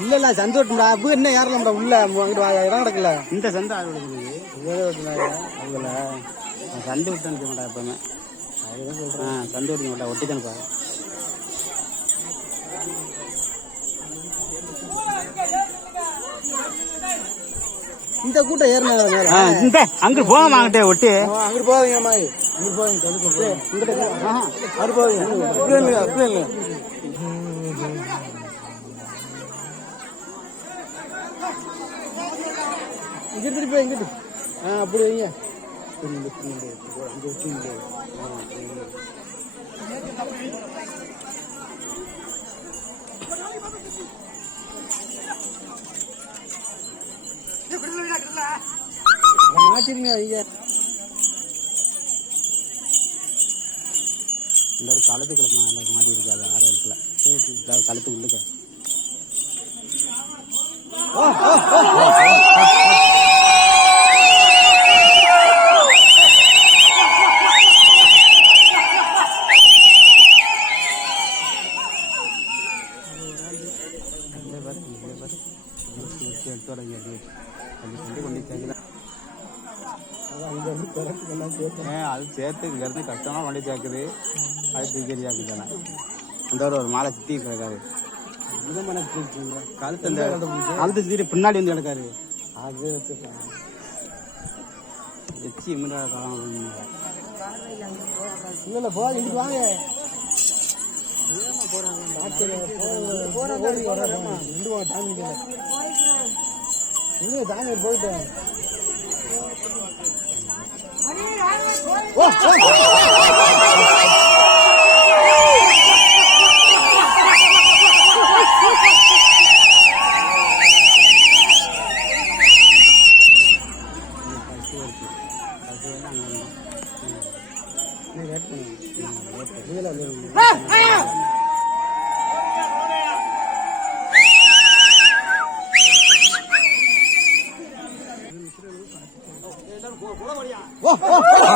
இல்ல இல்ல சந்து ஓட்டுடா அப்ப என்ன யாரெல்லாம்டா உள்ள அங்கிட்டு இடம் கிடக்கல இந்த சந்து ஆள் விடுக்குது சந்து விட்டு அனுப்ப மாட்டா எப்பவுமே சந்து ஓட்டிக்க மாட்டா ஒட்டி தானப்பா இந்த கூட்டம் ஏறினா இந்த அங்க போகாம அங்கிட்ட ஒட்டி அங்கிட்டு போவீங்க அம்மா அங்கிட்டு போவீங்க அது போவீங்க அப்படியே இங்க திருப்பி இங்கிட்டு அப்படி வைங்க மாட்டிருங்க ஐயா இந்த ஒரு கழுத்து கிழமை மாட்டி இருக்காது ஆறு இடத்துல கழுத்து உள்ளுக்க அது சேர்த்து இங்க இருந்து கஷ்டமா வண்டி சேர்க்குது அது தூக்கி ஆக்குதானே அந்த ஒரு மாலை சுத்தி கிடக்காரு கழுத்து அந்த கழுத்து சுத்தி பின்னாடி வந்து கிடக்காரு அது வச்சு இம்மிடா காலம் இல்ல போ இங்கிட்டு வாங்க தாங்க போயிட்டேன் Oh,